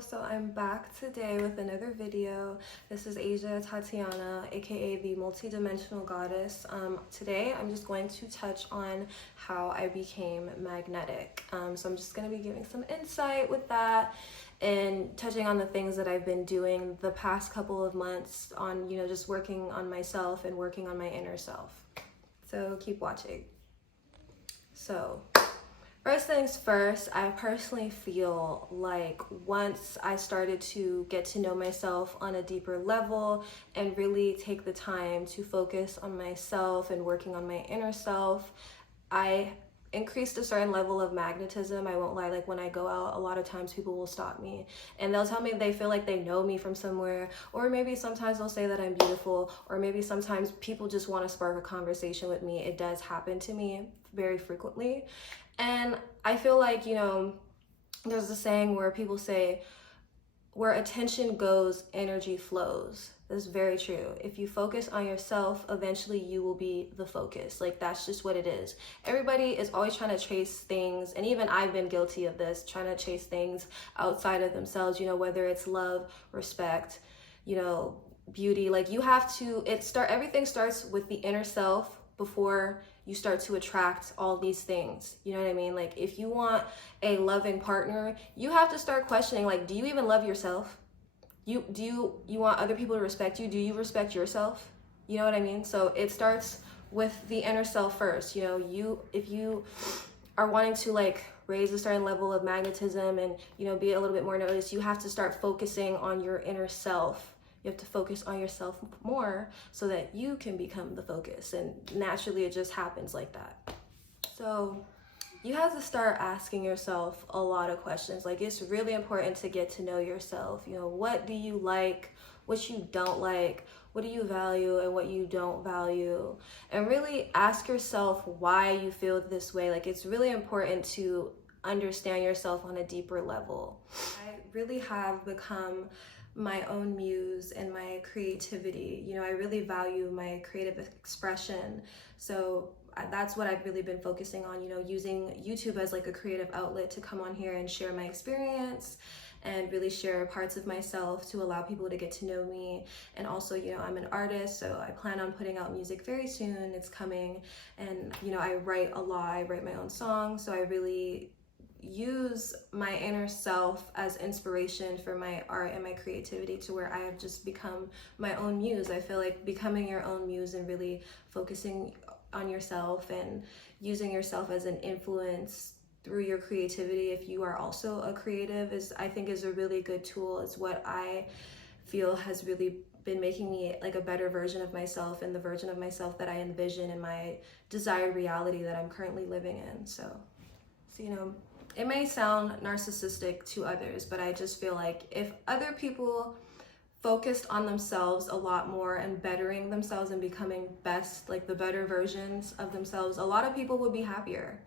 So I'm back today with another video. This is Asia Tatiana, aka the multidimensional goddess. Today I'm just going to touch on how I became magnetic. So I'm just going to be giving some insight with that and touching on the things that I've been doing the past couple of months on, just working on myself and working on my inner self. So keep watching. So first things first, I personally feel like once I started to get to know myself on a deeper level and really take the time to focus on myself and working on my inner self, I increased a certain level of magnetism. I won't lie, like when I go out, a lot of times people will stop me and they'll tell me they feel like they know me from somewhere, or maybe sometimes they'll say that I'm beautiful, or maybe sometimes people just want to spark a conversation with me. It does happen to me very frequently. And I feel like, there's a saying where people say, where attention goes, energy flows. That's very true. If you focus on yourself, eventually you will be the focus. Like, that's just what it is. Everybody is always trying to chase things, and even I've been guilty of this, trying to chase things outside of themselves, whether it's love, respect, beauty. Like, you have to, everything starts with the inner self before you start to attract all these things. You know what I mean? Like, if you want a loving partner, you have to start questioning, like, do you even love yourself? You want other people to respect you? Do you respect yourself? You know what I mean? So it starts with the inner self first. If you are wanting to like raise a certain level of magnetism and be a little bit more noticed, you have to start focusing on your inner self. You have to focus on yourself more so that you can become the focus. And naturally, it just happens like that. So you have to start asking yourself a lot of questions. Like, it's really important to get to know yourself. What do you like? What you don't like? What do you value and what you don't value? And really ask yourself why you feel this way. Like, it's really important to understand yourself on a deeper level. I really have become my own muse and my creativity. I really value my creative expression. So that's what I've really been focusing on, using YouTube as like a creative outlet to come on here and share my experience and really share parts of myself to allow people to get to know me. And also, I'm an artist, so I plan on putting out music very soon. It's coming. And, I write a lot. I write my own songs. So I really use my inner self as inspiration for my art and my creativity, to where I have just become my own muse. I feel like becoming your own muse and really focusing on yourself and using yourself as an influence through your creativity, if you are also a creative, I think is a really good tool. It's what I feel has really been making me like a better version of myself, and the version of myself that I envision in my desired reality that I'm currently living in. So it may sound narcissistic to others, but I just feel like if other people focused on themselves a lot more and bettering themselves and becoming best, like the better versions of themselves, a lot of people would be happier.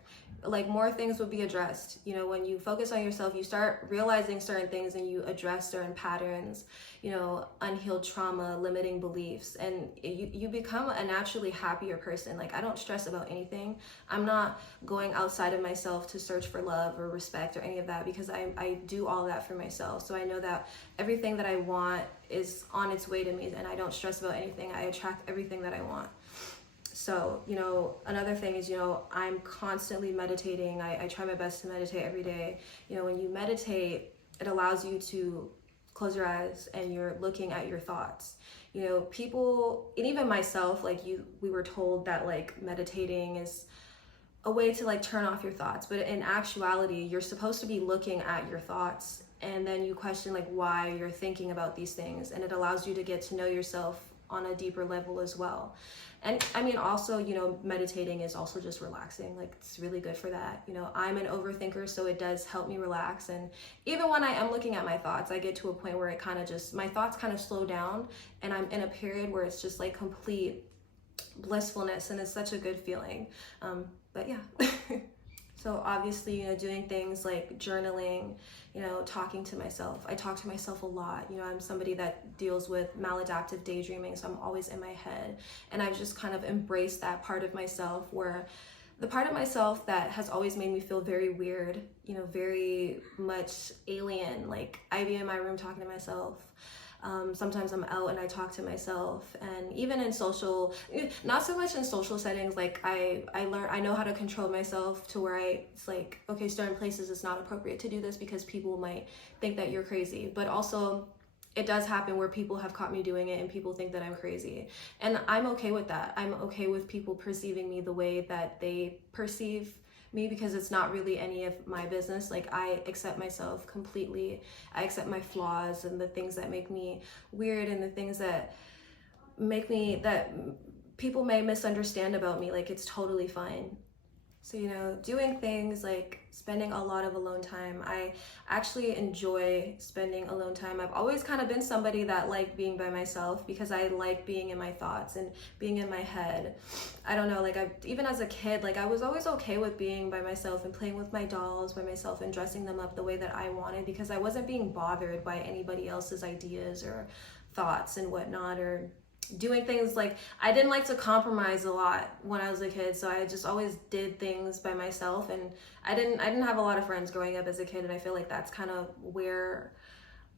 Like, more things would be addressed. When you focus on yourself, you start realizing certain things and you address certain patterns, unhealed trauma, limiting beliefs, and you become a naturally happier person. Like, I don't stress about anything. I'm not going outside of myself to search for love or respect or any of that, because I do all that for myself. So I know that everything that I want is on its way to me, and I don't stress about anything. I attract everything that I want. So, another thing is, I'm constantly meditating. I try my best to meditate every day. When you meditate, it allows you to close your eyes and you're looking at your thoughts. People, and even myself, we were told that like meditating is a way to like turn off your thoughts. But in actuality, you're supposed to be looking at your thoughts, and then you question like why you're thinking about these things. And it allows you to get to know yourself on a deeper level as well. And I mean, also, meditating is also just relaxing. Like, it's really good for that. I'm an overthinker, so it does help me relax. And even when I am looking at my thoughts, I get to a point where it kind of just, my thoughts kind of slow down, and I'm in a period where it's just like complete blissfulness, and it's such a good feeling. But yeah. So obviously, doing things like journaling, talking to myself. I talk to myself a lot. I'm somebody that deals with maladaptive daydreaming, so I'm always in my head. And I've just kind of embraced that part of myself where the part of myself that has always made me feel very weird, you know, very much alien. Like, I be in my room talking to myself. Sometimes I'm out and I talk to myself, and even in social, not so much in social settings, like I know how to control myself to where it's like, okay, certain places it's not appropriate to do this because people might think that you're crazy. But also, it does happen where people have caught me doing it and people think that I'm crazy. And I'm okay with that. I'm okay with people perceiving me the way that they perceive me, because it's not really any of my business. Like, I accept myself completely. I accept my flaws and the things that make me weird and the things that people may misunderstand about me. Like, it's totally fine. So, you know, doing things like spending a lot of alone time. I actually enjoy spending alone time. I've always kind of been somebody that liked being by myself because I like being in my thoughts and being in my head. I don't know, like, even as a kid, like, I was always okay with being by myself and playing with my dolls by myself and dressing them up the way that I wanted, because I wasn't being bothered by anybody else's ideas or thoughts and whatnot, or doing things. Like, I didn't like to compromise a lot when I was a kid, so I just always did things by myself, and I didn't have a lot of friends growing up as a kid, and I feel like that's kind of where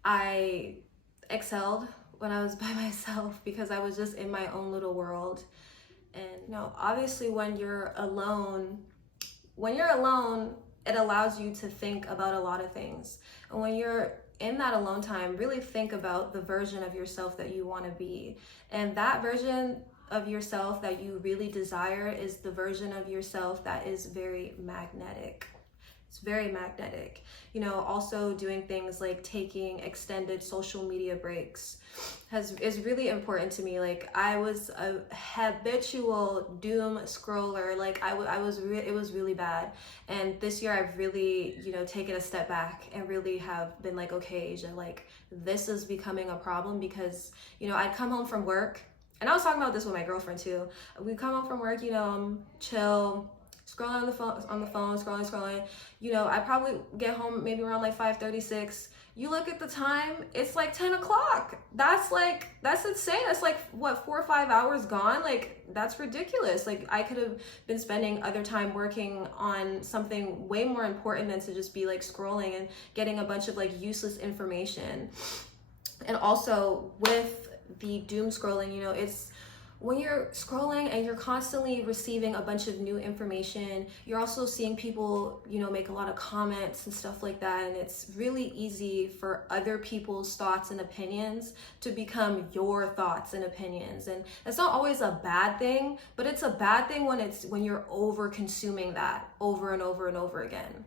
I excelled, when I was by myself, because I was just in my own little world. And you know, obviously when you're alone, it allows you to think about a lot of things. And when you're in that alone time, really think about the version of yourself that you want to be. And that version of yourself that you really desire is the version of yourself that is very magnetic. It's very magnetic. You know, also doing things like taking extended social media breaks is really important to me. Like, I was a habitual doom scroller. Like, it was really bad. And this year I've really, you know, taken a step back and really have been like, okay, Asia, like, this is becoming a problem, because, you know, I'd come home from work, and I was talking about this with my girlfriend too. We'd come home from work, you know, chill, scrolling on the phone, scrolling. You know, I probably get home maybe around like 5:36. You look at the time, it's like 10 o'clock. That's insane. That's like, what, 4 or 5 hours gone? Like, that's ridiculous. Like, I could have been spending other time working on something way more important than to just be like scrolling and getting a bunch of like useless information. And also with the doom scrolling, you know, it's when you're scrolling and you're constantly receiving a bunch of new information, you're also seeing people, you know, make a lot of comments and stuff like that. And it's really easy for other people's thoughts and opinions to become your thoughts and opinions. And it's not always a bad thing, but it's a bad thing when you're over consuming that over and over and over again.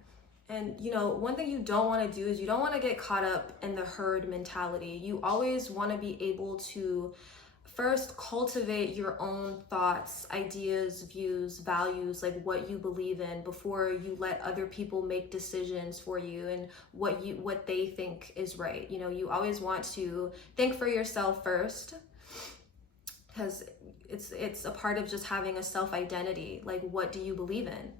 And, you know, one thing you don't want to do is you don't want to get caught up in the herd mentality. You always want to be able to first cultivate your own thoughts, ideas, views, values, like what you believe in, before you let other people make decisions for you and what they think is right. You know, you always want to think for yourself first, because it's a part of just having a self-identity. Like, what do you believe in?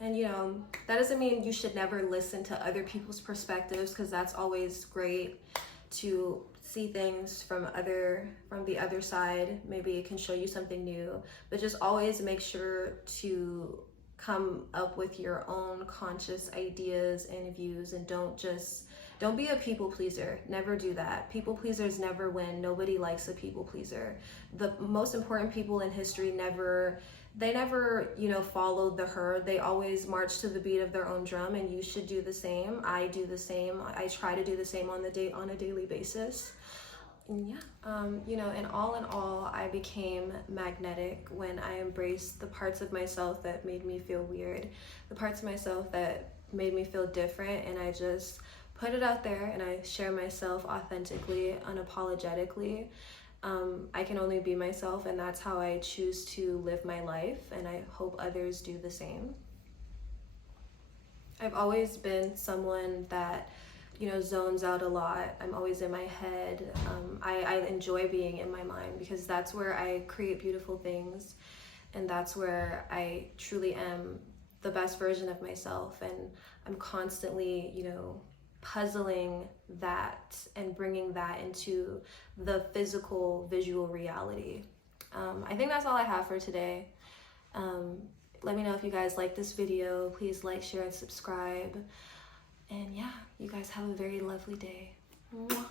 And, you know, that doesn't mean you should never listen to other people's perspectives, because that's always great to see things from the other side. Maybe it can show you something new, but just always make sure to come up with your own conscious ideas and views, and don't be a people pleaser. Never do that. People pleasers never win. Nobody likes a people pleaser. The most important people in history never, you know, followed the herd. They always marched to the beat of their own drum, and you should do the same. I do the same. I try to do the same on a daily basis. And yeah, you know, in all, I became magnetic when I embraced the parts of myself that made me feel weird, the parts of myself that made me feel different, and I just put it out there and I share myself authentically, unapologetically. I can only be myself, and that's how I choose to live my life, and I hope others do the same. I've always been someone that, you know, zones out a lot. I'm always in my head. I enjoy being in my mind, because that's where I create beautiful things, and that's where I truly am the best version of myself. And I'm constantly, you know, puzzling that and bringing that into the physical, visual reality. I think that's all I have for today. let me know if you guys like this video. Please like, share, and subscribe. And yeah, you guys have a very lovely day. Mwah.